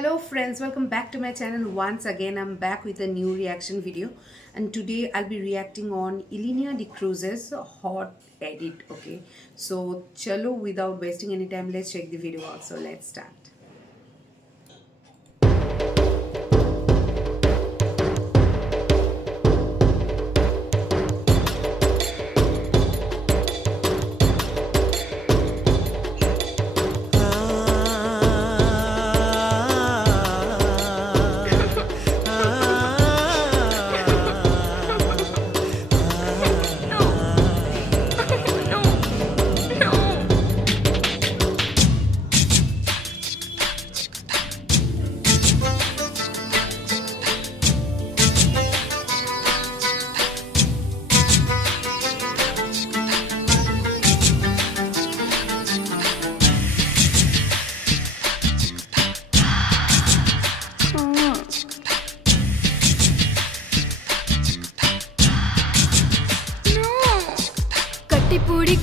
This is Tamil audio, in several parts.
Hello friends, welcome back to my channel. Once again I'm back with a new reaction video, and today I'll be reacting on Ilenia D'Cruz's hot edit. Okay, so chalo, without wasting any time, let's check the video out. So let's start.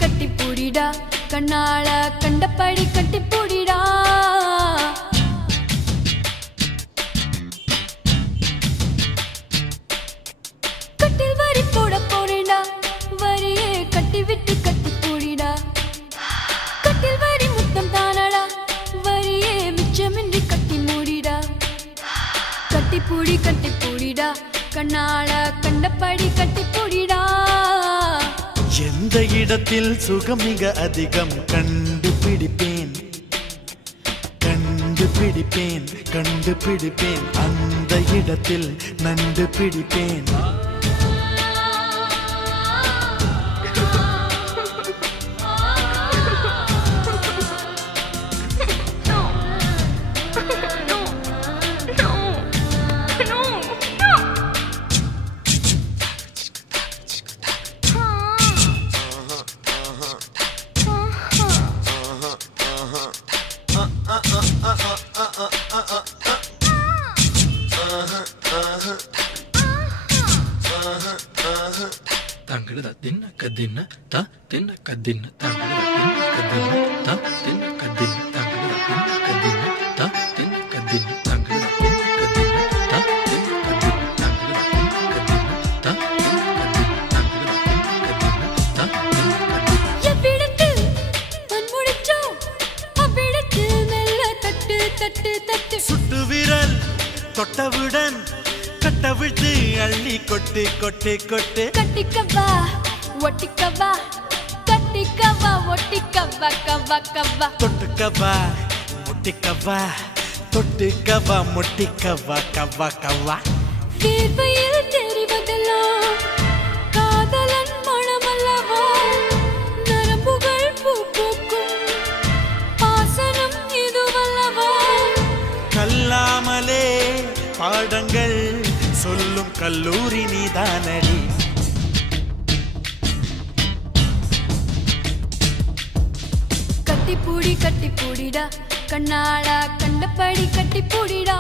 கட்டி பூடிடா கண்ணாள கண்டபடி கட்டி பூடிடா கட்டில் வரி போட போறேடா வரியே கட்டி விட்டு கட்டி பூடிடா கட்டில் வரி முத்தம் தானடா வரியே மிச்சமின்றி கட்டி மூடிடா கட்டி பூடிடா கண்ணாள கண்டபடி கட்டி பூடிடா எந்த இடத்தில் சுகம் மிக அதிகம் கண்டுபிடிப்பேன் அந்த இடத்தில் நண்டு பிடிப்பேன் Tangada dinna kadinna ta dinna kadinna tangada dinna kadinna ta dinna kadinna tangada dinna kadinna ta dinna kadinna tangada dinna kadinna ta dinna kadinna tangada dinna kadinna ta dinna kadinna tangada dinna kadinna ta dinna எவ்விடத்தில் மண்முடிச்சோ அவ்விடத்தில் மெல்ல தட்டு தட்டு தட்டு சுட்டு விரல் தொட்டவுடன் கட்டவிழ்த்து அள்ளி கொட்டு கொட்டு கொட்டு கட்டிக்கவா ஒட்டிக்கவா கட்டிக்கவா ஒட்டிக்கவா கவா கவா தொட்டுக்கவா முட்டிக்கவா தொட்டுக்கவா முட்டிக்கவா கவா கவா தீர்வையில் தெரிவதெல்லாம் காதலன் மனமல்லவா நரம்புகள் பூ பூக்கும் பாசனம் இதுவல்லவா கல்லாமலே பாடங்கள் சொல்லும் கல்லூரி நீதானடி கட்டி பூடிடா கண்ணாள கண்டபடி கட்டி பூடிடா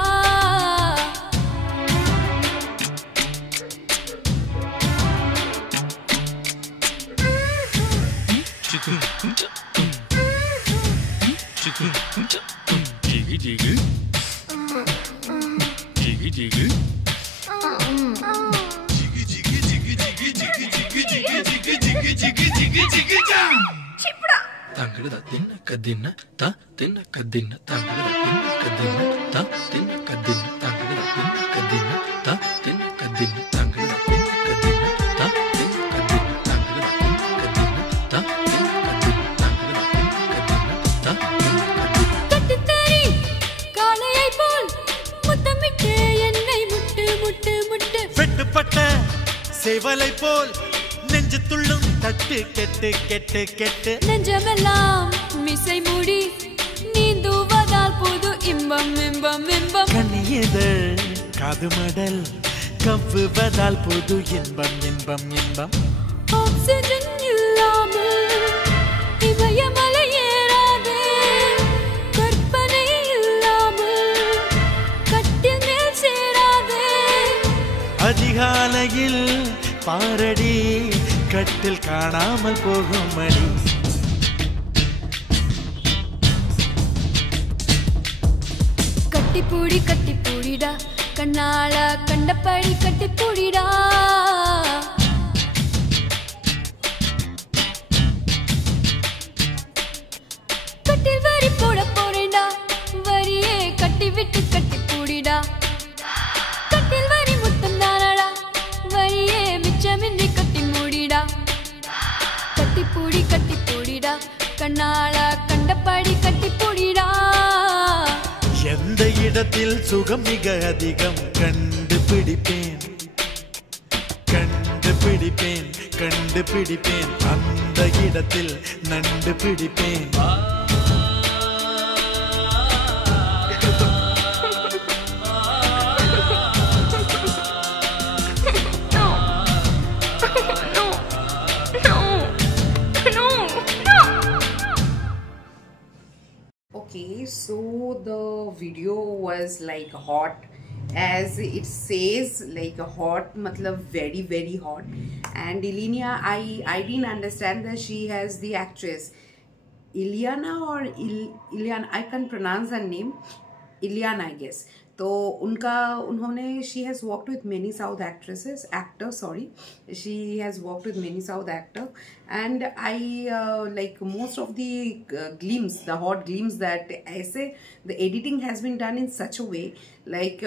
Tangada dinna kadinna ta dinna kadinna tangada dinna kadinna ta dinna kadinna tangada dinna kadinna ta dinna kadinna tangada dinna kadinna ta dinna kadinna tangada dinna kadinna ta dinna kadinna tangada dinna kadinna ta கட்டுத்தறி காளையை போல் முத்தமிட்டு என்னை முட்டு முட்டு முட்டு வெட்டுப்பட்ட சேவலை போல் நெஞ்சு துள்ளும் தட்டு கெட்டு கெட்டு கெட்டு நெஞ்சமெல்லாம் மிசை மூடி நீந்துவதால் புது இன்பம் இன்பம் இன்பம் கண்ணியதழ் காது மடல் கவ்வுவதால் புது இன்பம் இன்பம் இன்பம் ஆக்சிஜன் இல்லாமல் இமயமலை ஏறாதே கற்பனை இல்லாமல் கட்டில் மேல் சேராதே அதிகாலையில் பாரடி கட்டில் காணாமல் போகும் மணி கட்டிப்பூடிடா கண்ணால கண்டபடி கட்டிப்பூடிடா கட்டில் வரி போட போறேன்டா வரியே கட்டி விட்டு கட்டிப்பூடிடா கட்டில் வரி முத்தம் தானடா வரியே மிச்சமின்றி கட்டி மூடிடா கட்டிப்பூடிடா கண்ணால கண்டபடி கட்டிப்பூடிடா எந்த இடத்தில் சுகம் மிக அதிகம் கண்டுபிடிப்பேன் அந்த இடத்தில் நண்டு பிடிப்பேன் Okay, so the video was like hot, as it says, like hot matlab very hot. And Ilenia, I didn't understand that she has the actress Ileana or Ileana, I can't pronounce her name, Ileana I guess. तो उन्होंने she has worked with many South actors, she has worked with many South actors, and I like most of the glimpse, the hot glimpse that I say, the editing has been done in such a way, like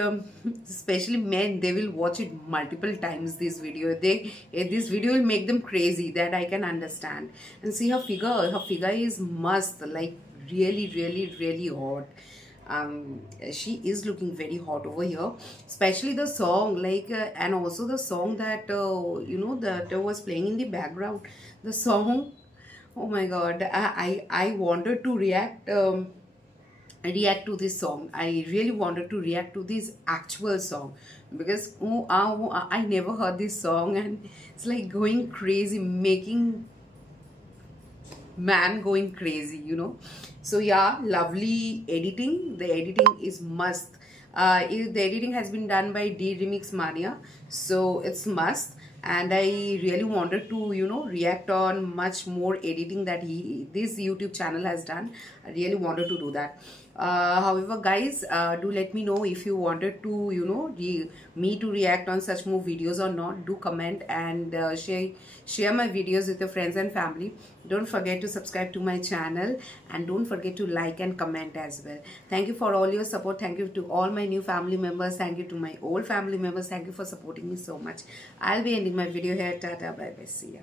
especially men, they will watch it multiple times. This video will make them crazy, that I can understand. And see her figure is must, like really hot. She is looking very hot over here, especially the song, like and also the song that you know, that was playing in the background, the song. Oh my god, I wanted to react to this song. I really wanted to react to this actual song, because I never heard this song, and it's like going crazy, making man going crazy, you know. So yeah, lovely editing. The editing is must. The editing has been done by D Remix Mania, so it's must. And I really wanted to, you know, react on much more editing that this YouTube channel has done. I really wanted to do that. However, guys, do let me know if you wanted to, you know, me to react on such more videos or not. Do comment and share my videos with your friends and family. Don't forget to subscribe to my channel, and don't forget to like and comment as well. Thank you for all your support. Thank you to all my new family members. Thank you to my old family members. Thank you for supporting me so much. I'll be ending my video here. Tata, bye bye, see ya.